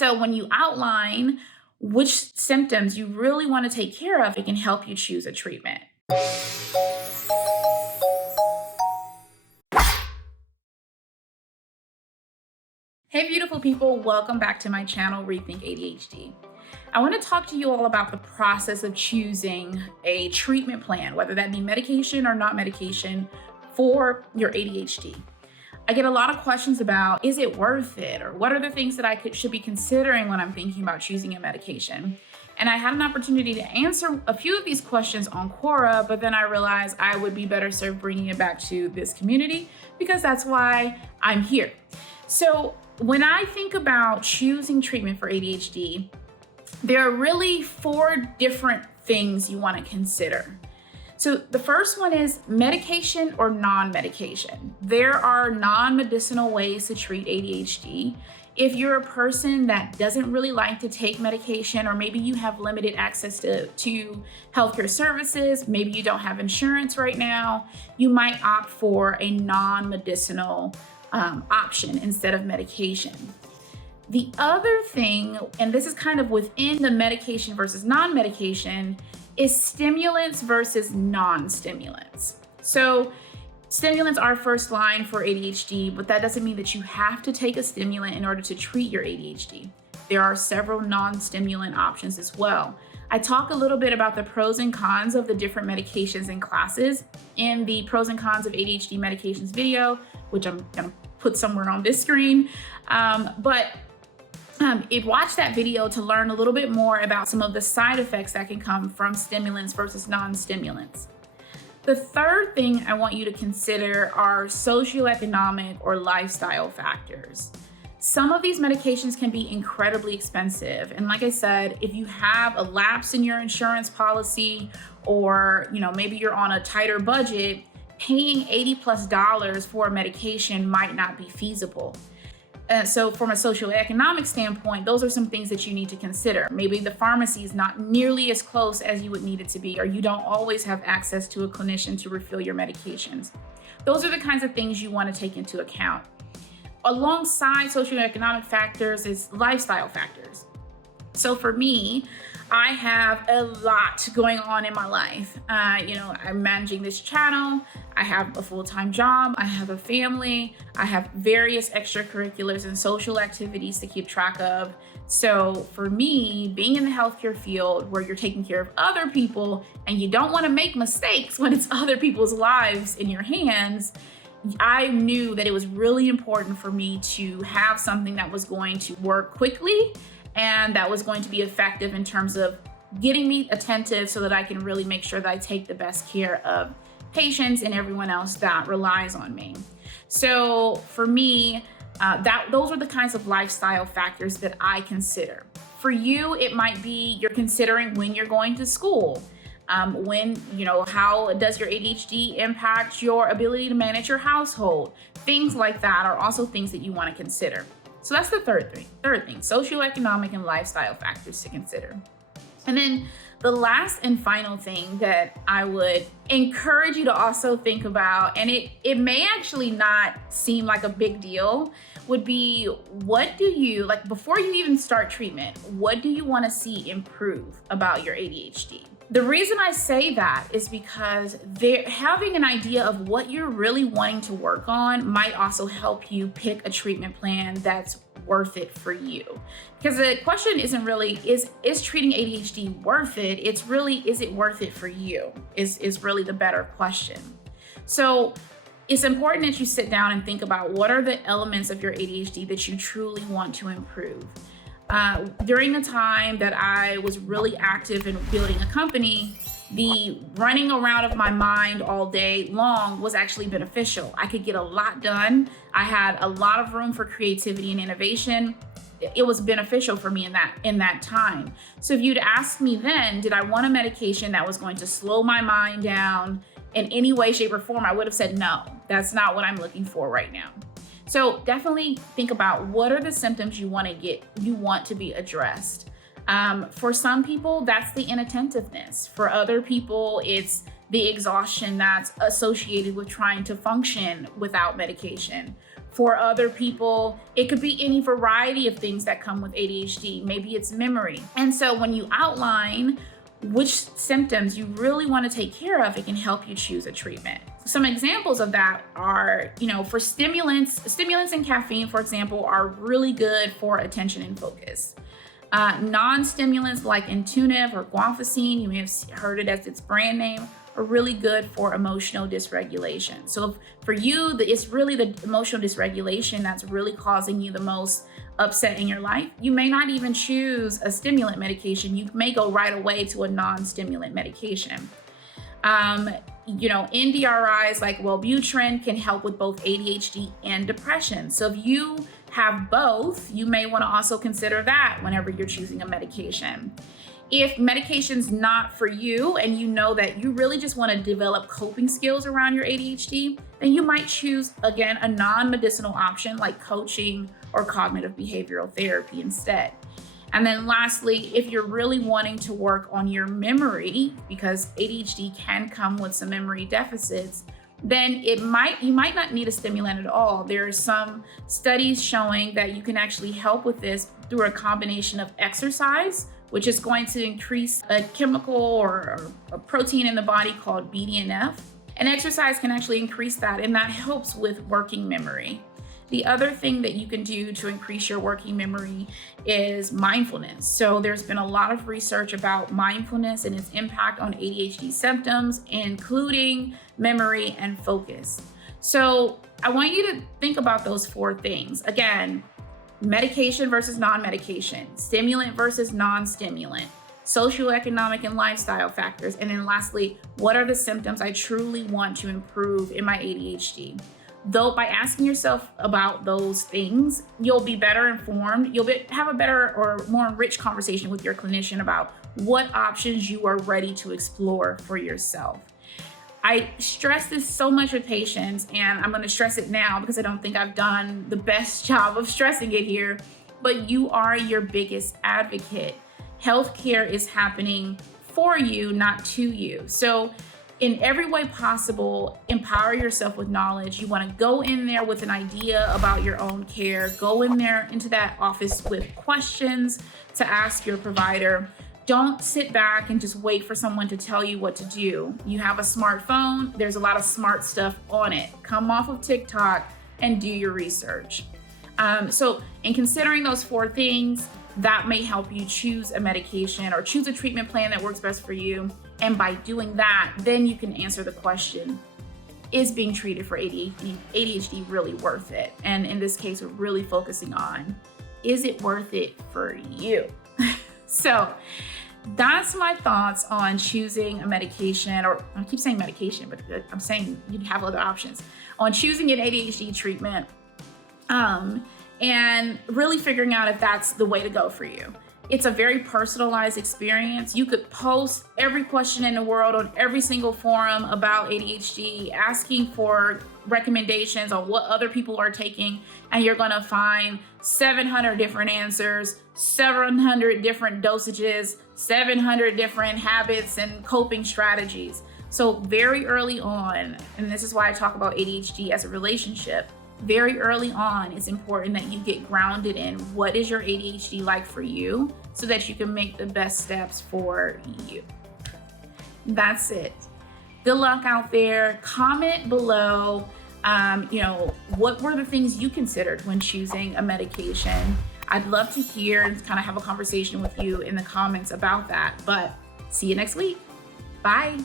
So when you outline which symptoms you really want to take care of, it can help you choose a treatment. Hey, beautiful people, welcome back to my channel, Rethink ADHD. I want to talk to you all about the process of choosing a treatment plan, whether that be medication or not medication, for your ADHD. I get a lot of questions about, is it worth it? Or what are the things that I should be considering when I'm thinking about choosing a medication? And I had an opportunity to answer a few of these questions on Quora, but then I realized I would be better served bringing it back to this community because that's why I'm here. So when I think about choosing treatment for ADHD, there are really 4 different things you want to consider. So the first one is medication or non-medication. There are non-medicinal ways to treat ADHD. If you're a person that doesn't really like to take medication, or maybe you have limited access to healthcare services, maybe you don't have insurance right now, you might opt for a non-medicinal option instead of medication. The other thing, and this is kind of within the medication versus non-medication, is stimulants versus non-stimulants. So stimulants are first line for ADHD, but that doesn't mean that you have to take a stimulant in order to treat your ADHD. There are several non-stimulant options as well. I talk a little bit about the pros and cons of the different medications and classes in the pros and cons of ADHD medications video, which I'm gonna put somewhere on this screen. Watch that video to learn a little bit more about some of the side effects that can come from stimulants versus non-stimulants. The third thing I want you to consider are socioeconomic or lifestyle factors. Some of these medications can be incredibly expensive. And like I said, if you have a lapse in your insurance policy, or maybe you're on a tighter budget, paying $80+ for a medication might not be feasible. So from a socioeconomic standpoint, those are some things that you need to consider. Maybe the pharmacy is not nearly as close as you would need it to be, or you don't always have access to a clinician to refill your medications. Those are the kinds of things you want to take into account. Alongside socioeconomic factors is lifestyle factors. So for me, I have a lot going on in my life. I'm managing this channel. I have a full-time job. I have a family. I have various extracurriculars and social activities to keep track of. So for me, being in the healthcare field where you're taking care of other people and you don't want to make mistakes when it's other people's lives in your hands, I knew that it was really important for me to have something that was going to work quickly and that was going to be effective in terms of getting me attentive so that I can really make sure that I take the best care of patients and everyone else that relies on me. So for me, those are the kinds of lifestyle factors that I consider. For you, it might be you're considering when you're going to school. How does your ADHD impact your ability to manage your household? Things like that are also things that you want to consider. So that's the third thing, socioeconomic and lifestyle factors to consider. And then the last and final thing that I would encourage you to also think about, and it may actually not seem like a big deal, would be before you even start treatment, what do you want to see improve about your ADHD? The reason I say that is because having an idea of what you're really wanting to work on might also help you pick a treatment plan that's worth it for you. Because the question isn't really, is treating ADHD worth it? It's really, is it worth it for you? Is really the better question. So it's important that you sit down and think about what are the elements of your ADHD that you truly want to improve. During the time that I was really active in building a company, the running around of my mind all day long was actually beneficial. I could get a lot done. I had a lot of room for creativity and innovation. It was beneficial for me in that time. So if you'd asked me then, did I want a medication that was going to slow my mind down in any way, shape, or form, I would have said no. That's not what I'm looking for right now. So definitely think about what are the symptoms you want to be addressed. For some people, that's the inattentiveness. For other people, it's the exhaustion that's associated with trying to function without medication. For other people, it could be any variety of things that come with ADHD. Maybe it's memory. And so when you outline which symptoms you really want to take care of, it can help you choose a treatment. Some examples of that are, for stimulants and caffeine, for example, are really good for attention and focus. Non-stimulants like Intuitive or guanfacine, you may have heard it as its brand name, are really good for emotional dysregulation. So for you, it's really the emotional dysregulation that's really causing you the most upset in your life. You may not even choose a stimulant medication. You may go right away to a non-stimulant medication. NDRIs like Wellbutrin can help with both ADHD and depression. So if you have both, you may want to also consider that whenever you're choosing a medication. If medication's not for you and you know that you really just want to develop coping skills around your ADHD, then you might choose, again, a non-medicinal option like coaching or cognitive behavioral therapy instead. And then lastly, if you're really wanting to work on your memory, because ADHD can come with some memory deficits, then you might not need a stimulant at all. There are some studies showing that you can actually help with this through a combination of exercise, which is going to increase a chemical or a protein in the body called BDNF. And exercise can actually increase that, and that helps with working memory. The other thing that you can do to increase your working memory is mindfulness. So there's been a lot of research about mindfulness and its impact on ADHD symptoms, including memory and focus. So I want you to think about those 4 things. Again, medication versus non-medication, stimulant versus non-stimulant, socioeconomic and lifestyle factors, and then lastly, what are the symptoms I truly want to improve in my ADHD? Though by asking yourself about those things, you'll be better informed. You'll have a better or more enriched conversation with your clinician about what options you are ready to explore for yourself. I stress this so much with patients, and I'm going to stress it now because I don't think I've done the best job of stressing it here, but you are your biggest advocate. Healthcare is happening for you, not to you. So in every way possible, empower yourself with knowledge. You want to go in there with an idea about your own care. Go in there into that office with questions to ask your provider. Don't sit back and just wait for someone to tell you what to do. You have a smartphone, there's a lot of smart stuff on it. Come off of TikTok and do your research. So in considering those 4 things, that may help you choose a medication or choose a treatment plan that works best for you. And by doing that, then you can answer the question, is being treated for ADHD really worth it? And in this case, we're really focusing on, is it worth it for you? So that's my thoughts on choosing a medication, or I keep saying medication, but I'm saying you have other options on choosing an ADHD treatment, and really figuring out if that's the way to go for you. It's a very personalized experience. You could post every question in the world on every single forum about ADHD, asking for recommendations on what other people are taking, and you're gonna find 700 different answers, 700 different dosages, 700 different habits and coping strategies. So very early on, and this is why I talk about ADHD as a relationship, very early on, it's important that you get grounded in what is your ADHD like for you so that you can make the best steps for you. That's it. Good luck out there. Comment below, what were the things you considered when choosing a medication? I'd love to hear and kind of have a conversation with you in the comments about that, but see you next week. Bye.